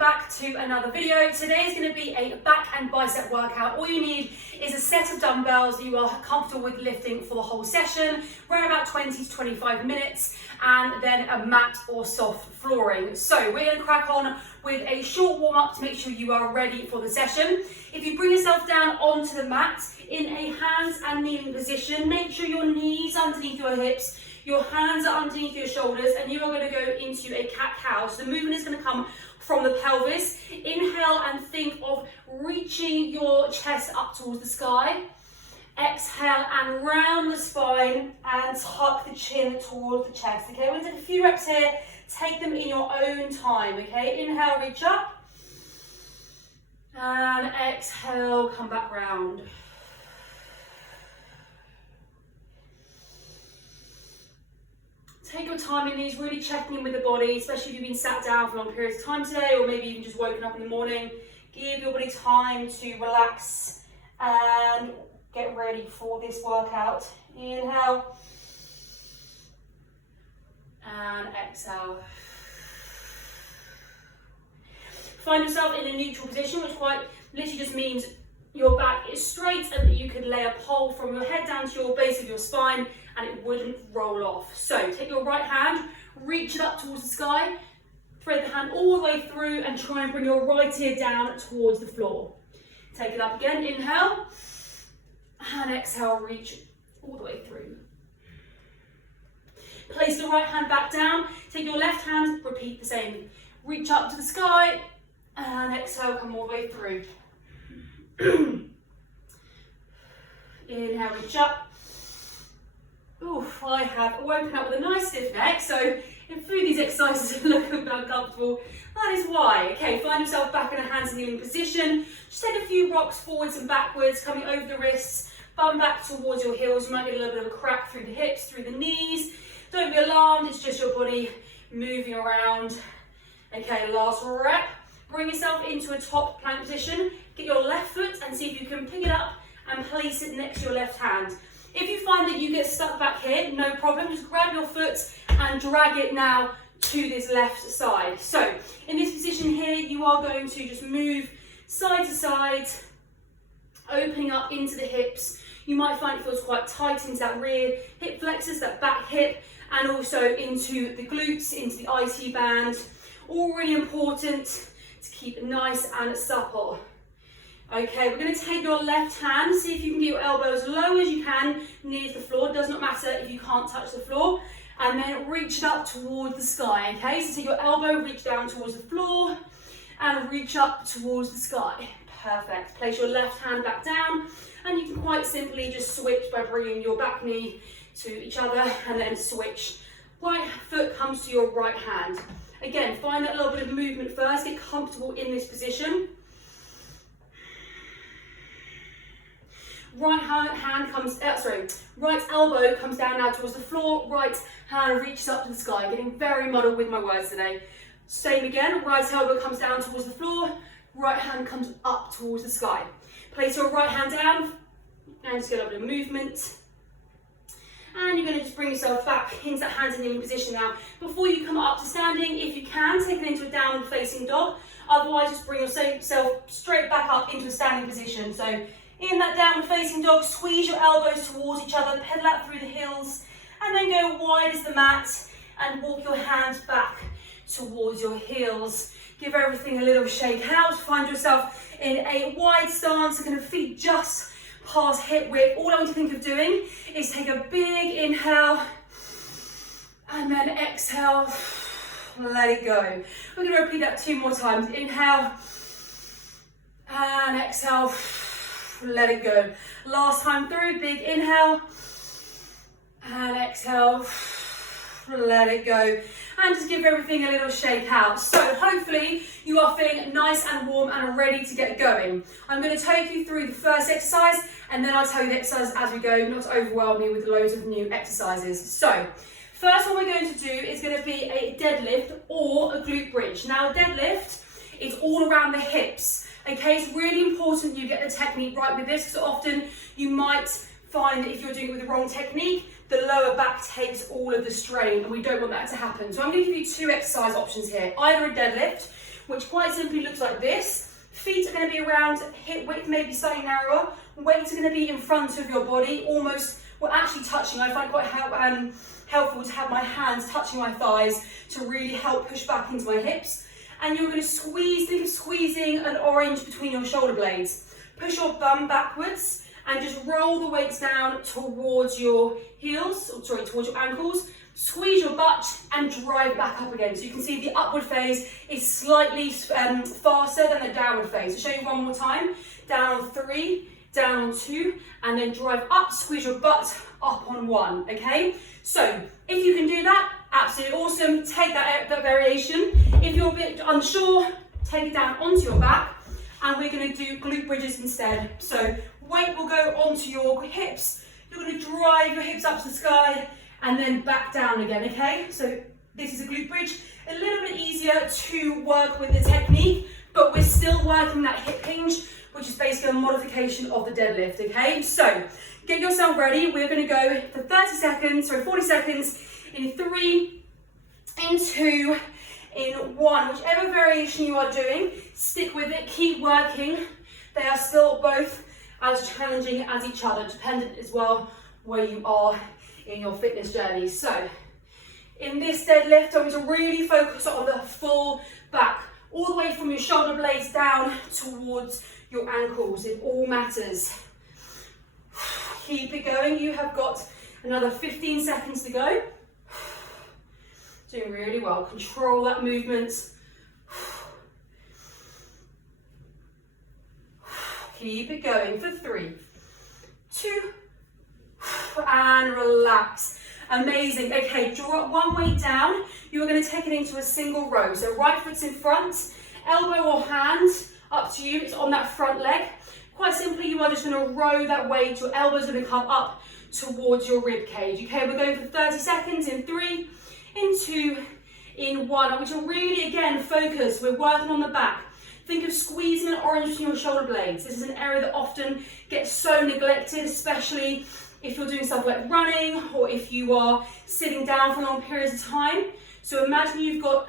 back to another video. Today is going to be a back and bicep workout. All you need is a set of dumbbells that you are comfortable with lifting for the whole session, around about 20 to 25 minutes, and then a mat or soft flooring. So we're going to crack on with a short warm-up to make sure you are ready for the session. If you bring yourself down onto the mat in a hands and kneeling position, make sure your knees underneath your hips, your hands are underneath your shoulders, and you are going to go into a cat-cow. So the movement is going to come from the pelvis. Inhale and think of reaching your chest up towards the sky. Exhale and round the spine and tuck the chin towards the chest. Okay, we're going to take a few reps here. Take them in your own time. Okay, inhale, reach up. And exhale, come back round. Take your time in these, really checking in with the body, especially if you've been sat down for long periods of time today, or maybe even just woken up in the morning. Give your body time to relax and get ready for this workout. Inhale and exhale. Find yourself in a neutral position, which quite literally just means your back is straight and that you could lay a pole from your head down to your base of your spine and it wouldn't roll off. So take your right hand, reach it up towards the sky, thread the hand all the way through and try and bring your right ear down towards the floor. Take it up again, inhale, and exhale, reach all the way through. Place the right hand back down, take your left hand, repeat the same. Reach up to the sky and exhale, come all the way through. Inhale, reach up. Oof, I have woken up with a nice stiff neck, so if through these exercises look a bit uncomfortable, that is why. Okay, find yourself back in a hands and kneeling position. Just take a few rocks forwards and backwards, coming over the wrists, bum back towards your heels. You might get a little bit of a crack through the hips, through the knees. Don't be alarmed, it's just your body moving around. Okay, last rep. Bring yourself into a top plank position. Get your left foot and see if you can pick it up and place it next to your left hand. If you find that you get stuck back here, no problem. Just grab your foot and drag it now to this left side. So in this position here, you are going to just move side to side, opening up into the hips. You might find it feels quite tight into that rear hip flexors, that back hip, and also into the glutes, into the IT band. All really important to keep it nice and supple. Okay, we're going to take your left hand, see if you can get your elbows as low as you can near the floor. It does not matter if you can't touch the floor. And then reach it up towards the sky, okay? So take your elbow, reach down towards the floor and reach up towards the sky. Perfect. Place your left hand back down and you can quite simply just switch by bringing your back knee to each other and then switch. Right foot comes to your right hand. Again, find that little bit of movement first, get comfortable in this position. Right elbow comes down now towards the floor, right hand reaches up to the sky. Getting very muddled with my words today. Same again, right elbow comes down towards the floor, right hand comes up towards the sky. Place your right hand down and just get a little bit of movement. And you're going to just bring yourself back into that hands and kneeling position now. Before you come up to standing, if you can, take it into a downward facing dog. Otherwise, just bring yourself straight back up into a standing position. So in that downward facing dog, squeeze your elbows towards each other, pedal out through the heels, and then go wide as the mat and walk your hands back towards your heels. Give everything a little shake out. Find yourself in a wide stance, kind of feet just past hip width. All I want you to think of doing is take a big inhale and then exhale, let it go. We're going to repeat that 2 more times. Inhale and exhale, let it go. Last time through, big inhale and exhale, let it go. And just give everything a little shake out. So hopefully you are feeling nice and warm and ready to get going. I'm going to take you through the first exercise and then I'll tell you the exercise as we go, not to overwhelm you with loads of new exercises. So first one we're going to do is going to be a deadlift or a glute bridge. Now a deadlift is all around the hips. Okay, it's really important you get the technique right with this, because often you might find that if you're doing it with the wrong technique, the lower back takes all of the strain, and we don't want that to happen. So I'm going to give you 2 exercise options here. Either a deadlift, which quite simply looks like this. Feet are going to be around hip width, maybe slightly narrower. Weights are going to be in front of your body, almost, well, actually touching. I find it quite helpful to have my hands touching my thighs to really help push back into my hips. And you're going to squeeze, think of squeezing an orange between your shoulder blades. Push your bum backwards and just roll the weights down towards your heels, or sorry, towards your ankles. Squeeze your butt and drive back up again. So you can see the upward phase is slightly faster than the downward phase. I'll show you one more time. Down on 3, down on 2, and then drive up, squeeze your butt up on 1, okay? So if you can do that, absolutely awesome. Take that variation. If you're a bit unsure, take it down onto your back, and we're going to do glute bridges instead. So weight will go onto your hips. You're going to drive your hips up to the sky and then back down again, okay? So this is a glute bridge. A little bit easier to work with the technique, but we're still working that hip hinge, which is basically a modification of the deadlift, okay? So get yourself ready. We're going to go for 40 seconds in 3, in 2, in 1. Whichever variation you are doing, stick with it, keep working. They are still both as challenging as each other, dependent as well where you are in your fitness journey. So in this deadlift, I'm going to really focus on the full back, all the way from your shoulder blades down towards your ankles. It all matters. Keep it going. You have got another 15 seconds to go. Doing really well. Control that movement. Keep it going for 3, 2, and relax. Amazing. Okay, drop one weight down. You're going to take it into a single row. So right foot's in front, elbow or hand, up to you. It's on that front leg. Quite simply, you are just going to row that weight. Your elbow's going to come up towards your rib cage. Okay, we're going for 30 seconds in 3, in 2, in 1. I want you to really, again, focus. We're working on the back. Think of squeezing an orange between your shoulder blades. This is an area that often gets so neglected, especially if you're doing stuff like running or if you are sitting down for long periods of time. So imagine you've got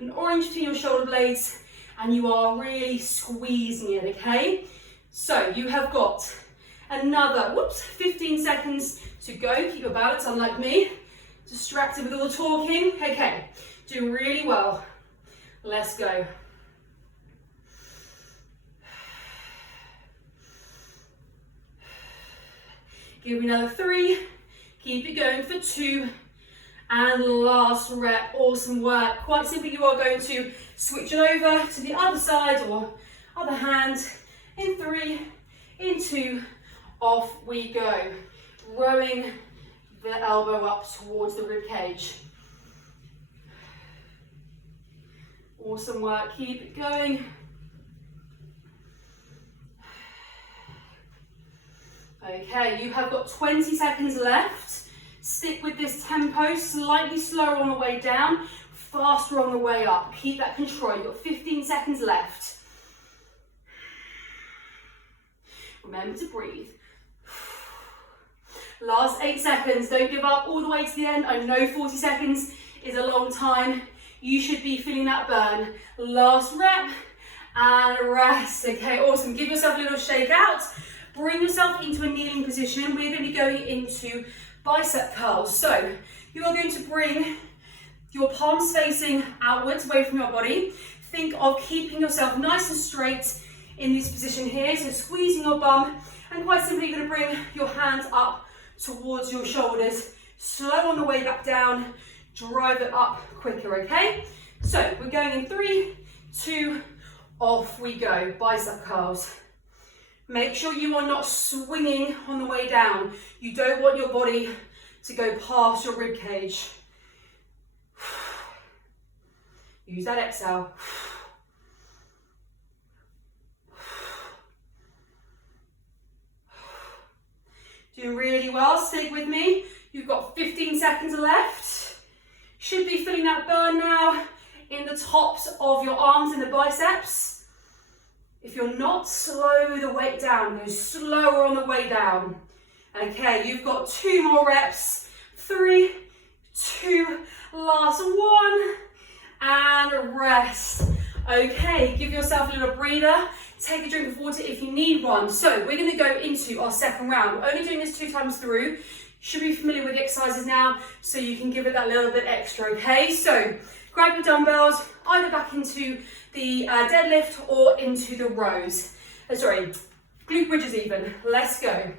an orange between your shoulder blades and you are really squeezing it, okay? So you have got another, 15 seconds to go. Keep your balance, unlike me. Distracted with all the talking. Okay, doing really well. Let's go. Give me another 3, keep it going for 2, and last rep. Awesome work. Quite simply, you are going to switch it over to the other side or other hand. In 3, in 2, off we go. Rowing the elbow up towards the rib cage. Awesome work, keep it going. Okay, you have got 20 seconds left. Stick with this tempo, slightly slower on the way down, faster on the way up. Keep that control. You've got 15 seconds left. Remember to breathe. Last 8 seconds. Don't give up all the way to the end. I know 40 seconds is a long time. You should be feeling that burn. Last rep and rest. Okay, awesome. Give yourself a little shake out. Bring yourself into a kneeling position. We're going to be going into bicep curls. So you are going to bring your palms facing outwards, away from your body. Think of keeping yourself nice and straight in this position here. So squeezing your bum, and quite simply you're going to bring your hands up towards your shoulders. Slow on the way back down. Drive it up quicker, okay? So we're going in 3, 2, off we go. Bicep curls. Make sure you are not swinging on the way down. You don't want your body to go past your rib cage. Use that exhale. Doing really well, stick with me. You've got 15 seconds left. Should be feeling that burn now in the tops of your arms and the biceps. If you're not, slow the weight down. Go slower on the way down. Okay, you've got 2 more reps. 3, 2, last 1, and rest. Okay, give yourself a little breather. Take a drink of water if you need one. So we're going to go into our second round. We're only doing this 2 times through. You should be familiar with the exercises now, so you can give it that little bit extra, okay? So grab your dumbbells, either back into the deadlift or into the rows. Glute bridges even. Let's go.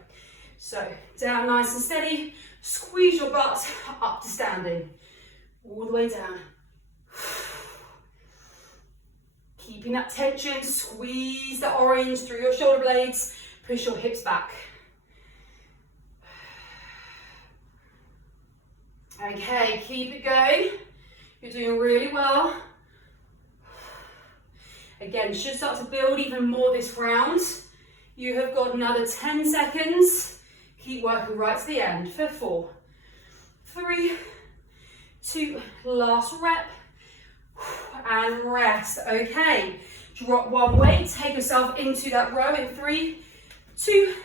So down nice and steady. Squeeze your butt up to standing. All the way down. Keeping that tension, squeeze the orange through your shoulder blades, push your hips back. Okay, keep it going. You're doing really well. Again, should start to build even more this round. You have got another 10 seconds. Keep working right to the end for 4, 3, 2, last rep. And rest. Okay, drop one weight, take yourself into that row in 3, 2,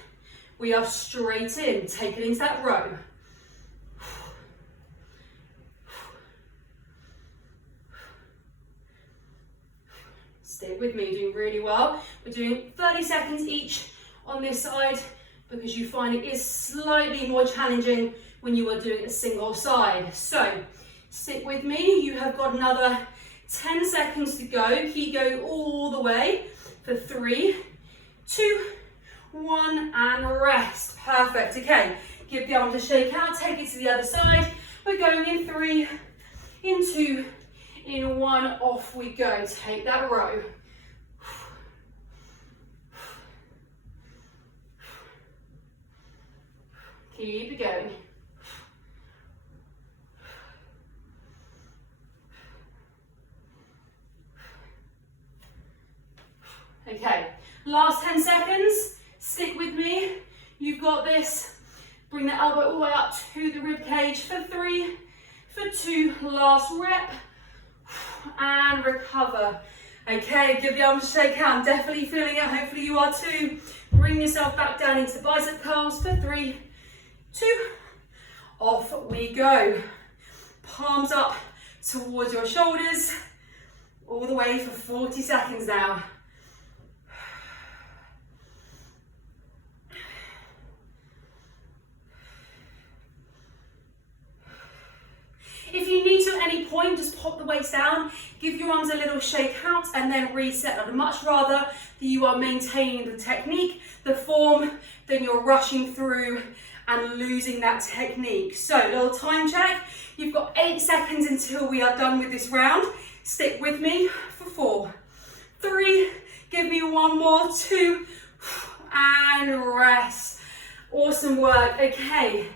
we are straight in, take it into that row. Stay with me, you're doing really well. We're doing 30 seconds each on this side because you find it is slightly more challenging when you are doing a single side. So stick with me, you have got another 10 seconds to go. Keep going all the way for 3, 2, 1, and rest. Perfect. Okay, give the arms a shake out, take it to the other side. We're going in 3, in 2, in 1, off we go. Take that row. Keep it going. Okay, last 10 seconds, stick with me, you've got this. Bring the elbow all the way up to the rib cage for 3, for 2, last rep, and recover. Okay, give the arms a shake out, I'm definitely feeling it, hopefully you are too. Bring yourself back down into the bicep curls for 3, 2, off we go. Palms up towards your shoulders, all the way for 40 seconds now. If you need to at any point, just pop the weights down, give your arms a little shake out and then reset. I'd much rather that you are maintaining the technique, the form, than you're rushing through and losing that technique. So, little time check. You've got 8 seconds until we are done with this round. Stick with me for 4, 3, give me 1 more, 2, and rest. Awesome work. Okay.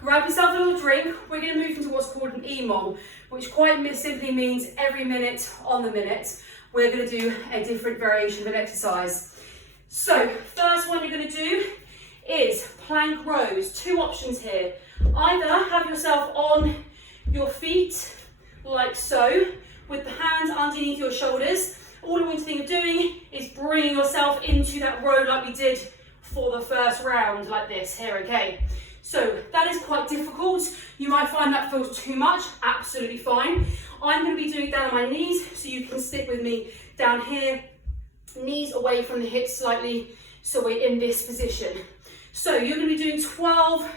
Grab yourself a little drink. We're going to move into what's called an EMOL, which quite simply means every minute on the minute. We're going to do a different variation of an exercise. So, first one you're going to do is plank rows. 2 options here. Either have yourself on your feet, like so, with the hands underneath your shoulders. All I want you to think of doing is bringing yourself into that row like we did for the first round, like this here, okay? So that is quite difficult. You might find that feels too much, absolutely fine. I'm going to be doing it down on my knees, so you can stick with me down here, knees away from the hips slightly, so we're in this position. So you're going to be doing 12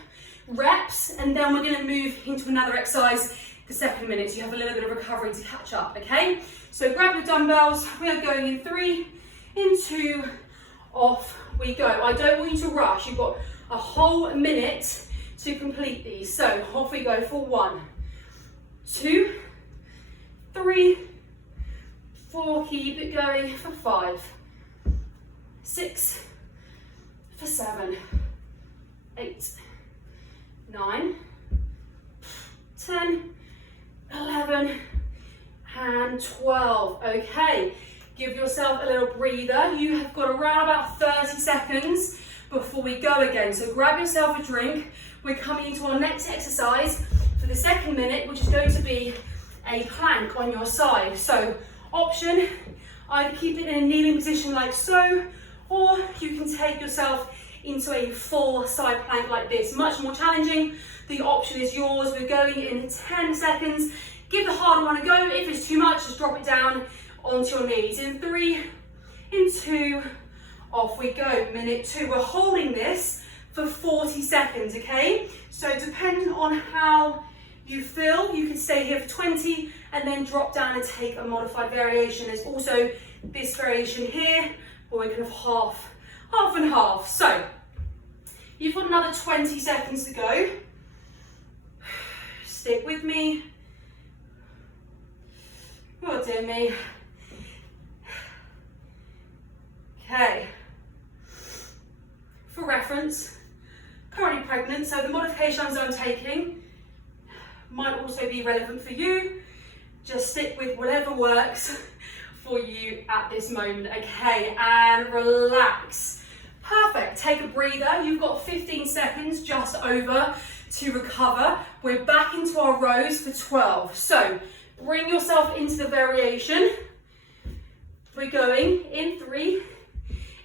reps, and then we're going to move into another exercise the second minute, so you have a little bit of recovery to catch up, okay? So grab your dumbbells, we are going in 3, in 2, off we go. I don't want you to rush, you've got a whole minute to complete these. So off we go for 1, 2, 3, 4, keep it going for 5, 6, for 7, 8, 9, 10, 11, and 12. Okay, give yourself a little breather. You have got around about 30 seconds before we go again. So grab yourself a drink. We're coming into our next exercise for the second minute, which is going to be a plank on your side. So option, either keep it in a kneeling position like so, or you can take yourself into a full side plank like this. Much more challenging. The option is yours. We're going in 10 seconds. Give the harder one a go. If it's too much, just drop it down onto your knees. In 3, in 2, off we go. Minute 2. We're holding this for 40 seconds, okay? So depending on how you feel, you can stay here for 20 and then drop down and take a modified variation. There's also this variation here, where we can have half and half. So you've got another 20 seconds to go. Stick with me. Oh dear me. Okay. For reference, currently pregnant, so the modifications I'm taking might also be relevant for you. Just stick with whatever works for you at this moment, okay? And relax. Perfect, take a breather. You've got 15 seconds just over to recover. We're back into our rows for 12. So bring yourself into the variation. We're going in 3,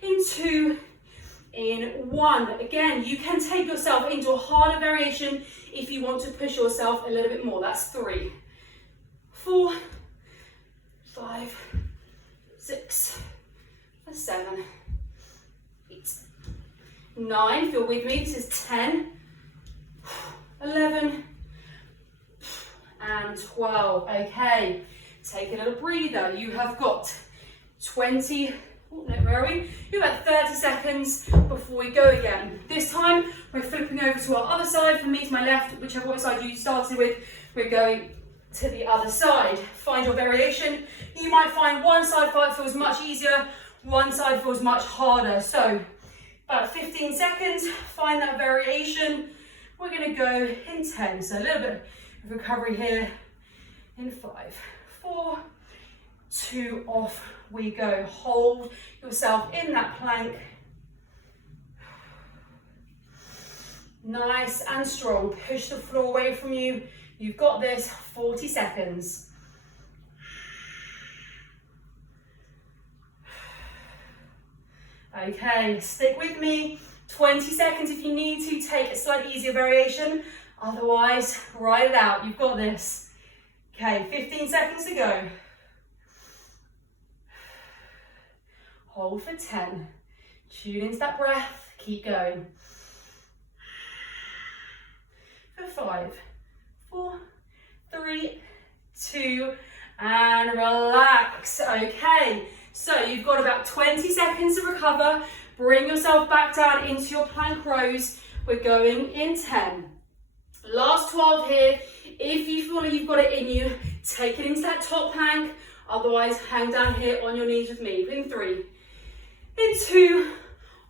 in 2, in 1. Again, you can take yourself into a harder variation if you want to push yourself a little bit more. That's 3, 4, 5, 6, 7, 8, 9. Feel with me. This is 10, 11, and 12. Okay, take a little breather. You have got 20. Where are we? You've got 30 seconds before we go again. This time we're flipping over to our other side. From me to my left, whichever side you started with, we're going to the other side. Find your variation. You might find one side feels much easier, one side feels much harder. So about 15 seconds, find that variation. We're going to go in 10. So a little bit of recovery here in 5, 4, 2, off we go. Hold yourself in that plank. Nice and strong. Push the floor away from you. You've got this. 40 seconds. Okay, stick with me. 20 seconds if you need to. Take a slightly easier variation. Otherwise, ride it out. You've got this. Okay, 15 seconds to go. Hold for 10. Tune into that breath. Keep going. For 5, 4, 3, 2, and relax. Okay, so you've got about 20 seconds to recover. Bring yourself back down into your plank rows. We're going in 10. Last 12 here. If you feel like you've got it in you, take it into that top plank. Otherwise, hang down here on your knees with me. In 3, in 2,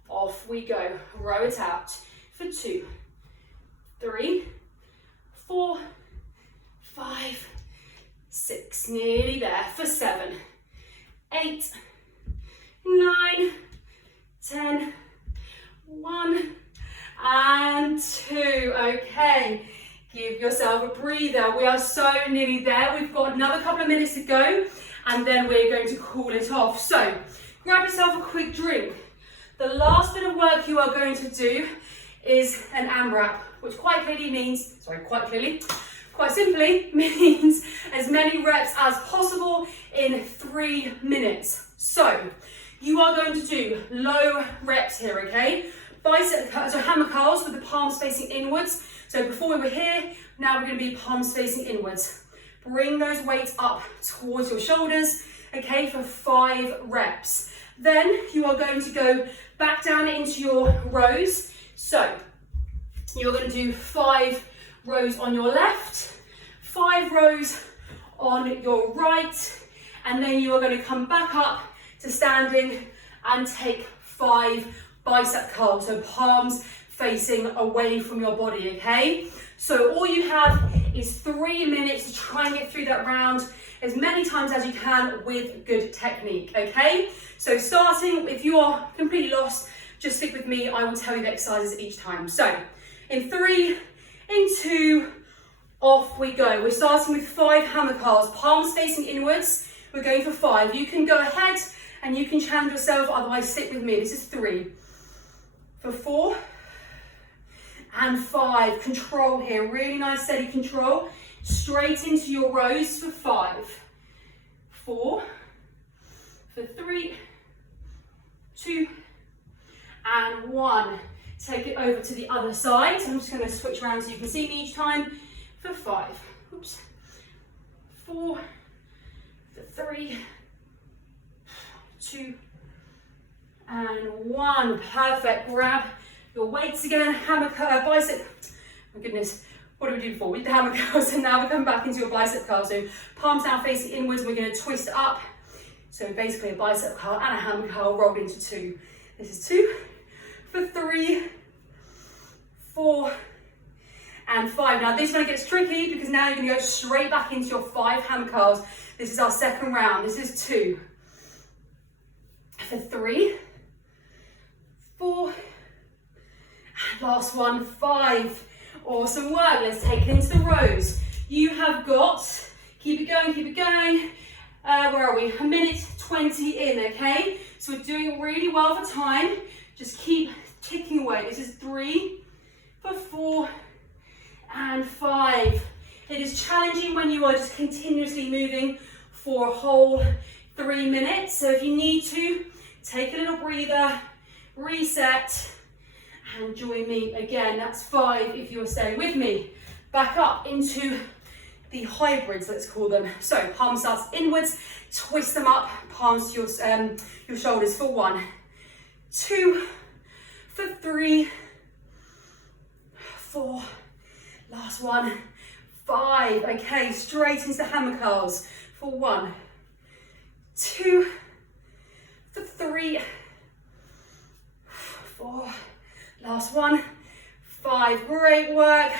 off we go. Row it out for 2, 3, 4, 5, 6, nearly there for 7, 8, 9, 10, 1, and 2. Okay, give yourself a breather. We are so nearly there. We've got another couple of minutes to go, and then we're going to cool it off. So grab yourself a quick drink. The last bit of work you are going to do is an Amrap, which quite simply means as many reps as possible in 3 minutes. So you are going to do low reps here, okay? Bicep curls, so hammer curls with the palms facing inwards. So before we were here, now we're going to be palms facing inwards. Bring those weights up towards your shoulders, okay, for 5 reps. Then you are going to go back down into your rows. So you're going to do 5 rows on your left, 5 rows on your right, and then you are going to come back up to standing and take 5 bicep curls, so palms facing away from your body, okay? So all you have is 3 minutes to try and get through that round as many times as you can with good technique, okay? So starting, if you are completely lost, just stick with me. I will tell you the exercises each time. So in 3, in 2, off we go. We're starting with 5 hammer curls, palms facing inwards. We're going for 5. You can go ahead and you can challenge yourself, otherwise stick with me. This is 3, for 4, and 5. Control here, really nice steady control. Straight into your rows for 5, 4, For 3, 2, and 1. Take it over to the other side. So I'm just going to switch around so you can see me each time. For 5, oops, 4, for 3, 2, and 1. Perfect. Grab your weights again. Hammer curl, bicep. My goodness, what did we do before? We did the hammer curls, and now we're coming back into your bicep curl. So palms down facing inwards. We're going to twist it up. So basically a bicep curl and a hammer curl rolled into 2. This is 2, for 3, 4, and 5. Now this one gets tricky because now you're going to go straight back into your 5 hammer curls. This is our second round. This is 2, for 3, 4, and last one, 5. Awesome work. Let's take it into the rows. You have got, keep it going, keep it going. Where are we? 1:20 in, okay? So we're doing really well for time. Just keep ticking away. This is 3, for 4, and 5. It is challenging when you are just continuously moving for a whole 3 minutes. So if you need to, take a little breather, reset, and join me again. That's 5 if you're staying with me. Back up into the hybrids, let's call them. So palms starts inwards, twist them up, palms to your shoulders for 1, 2, for 3, 4, last one, 5. Okay, straight into the hammer curls for 1, 2, for 3, 4, last one, 5. Great work.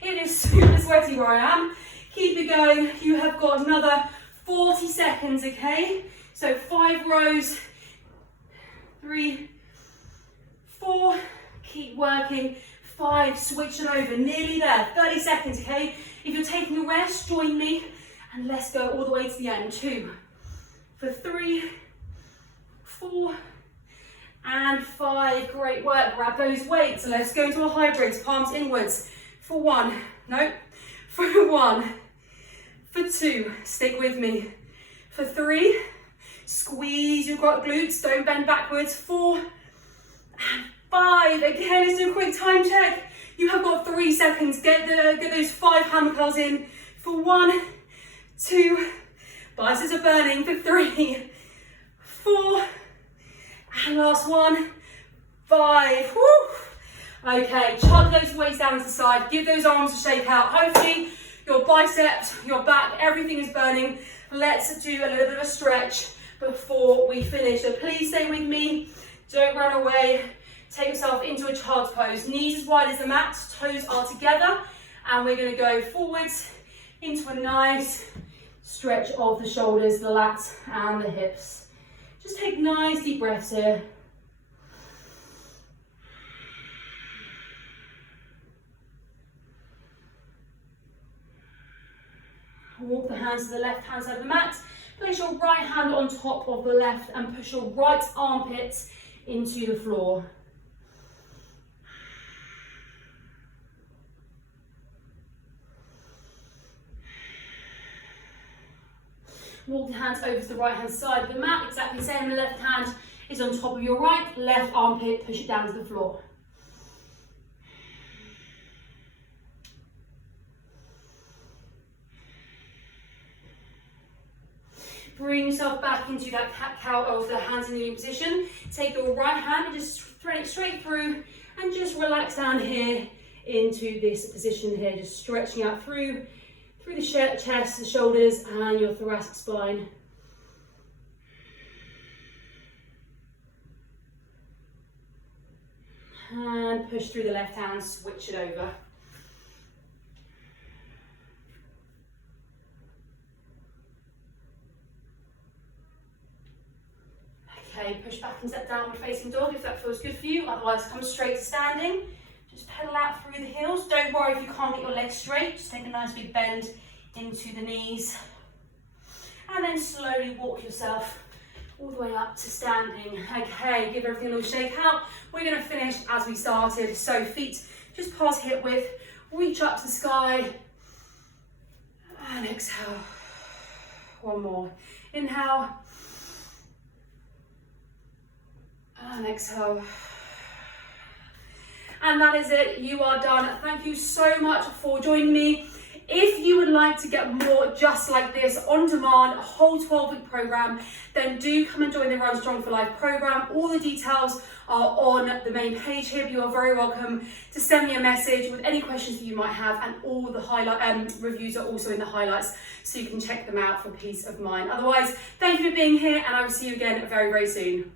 It is super sweaty where I am. Keep it going. You have got another 40 seconds, okay? So 5 rows, 3, 4, keep working, 5, switch it over, nearly there, 30 seconds, okay? If you're taking a rest, join me, and let's go all the way to the end. 2, for 3, 4, and 5. Great work. Grab those weights. Let's go to a hybrids. Palms inwards. For 1. Nope. For 1. For 2. Stick with me. For 3. Squeeze your glutes. Don't bend backwards. 4. And 5. Again, let's do a quick time check. You have got 3 seconds. Get those 5 hammer curls in. For 1, 2. Biceps are burning. For 3, 4. And last one, 5. Woo. Okay, chug those weights down to the side. Give those arms a shake out. Hopefully your biceps, your back, everything is burning. Let's do a little bit of a stretch before we finish. So please stay with me. Don't run away. Take yourself into a child's pose. Knees as wide as the mat. Toes are together. And we're going to go forwards into a nice stretch of the shoulders, the lats, and the hips. Just take nice deep breaths here. Walk the hands to the left hand side of the mat. Place your right hand on top of the left and push your right armpit into the floor. Walk the hands over to the right hand side of the mat, exactly the same. The left hand is on top of your right, left armpit, push it down to the floor. Bring yourself back into that cat-cow or the hands in kneeling position. Take your right hand and just thread it straight through and just relax down here into this position here, just stretching out through the chest, the shoulders, and your thoracic spine. And push through the left hand, switch it over. Okay, push back into that downward facing dog if that feels good for you. Otherwise, come straight to standing. Just pedal out through the heels. Don't worry if you can't get your legs straight. Just take a nice big bend into the knees. And then slowly walk yourself all the way up to standing. Okay, give everything a little shake out. We're going to finish as we started. So feet just past hip width. Reach up to the sky. And exhale. One more. Inhale. And exhale. And that is it, you are done. Thank you so much for joining me. If you would like to get more just like this on demand, a whole 12-week program, then do come and join the Run Strong for Life program. All the details are on the main page here. You are very welcome to send me a message with any questions that you might have, and all the highlight reviews are also in the highlights, so you can check them out for peace of mind. Otherwise, thank you for being here, and I will see you again very, very soon.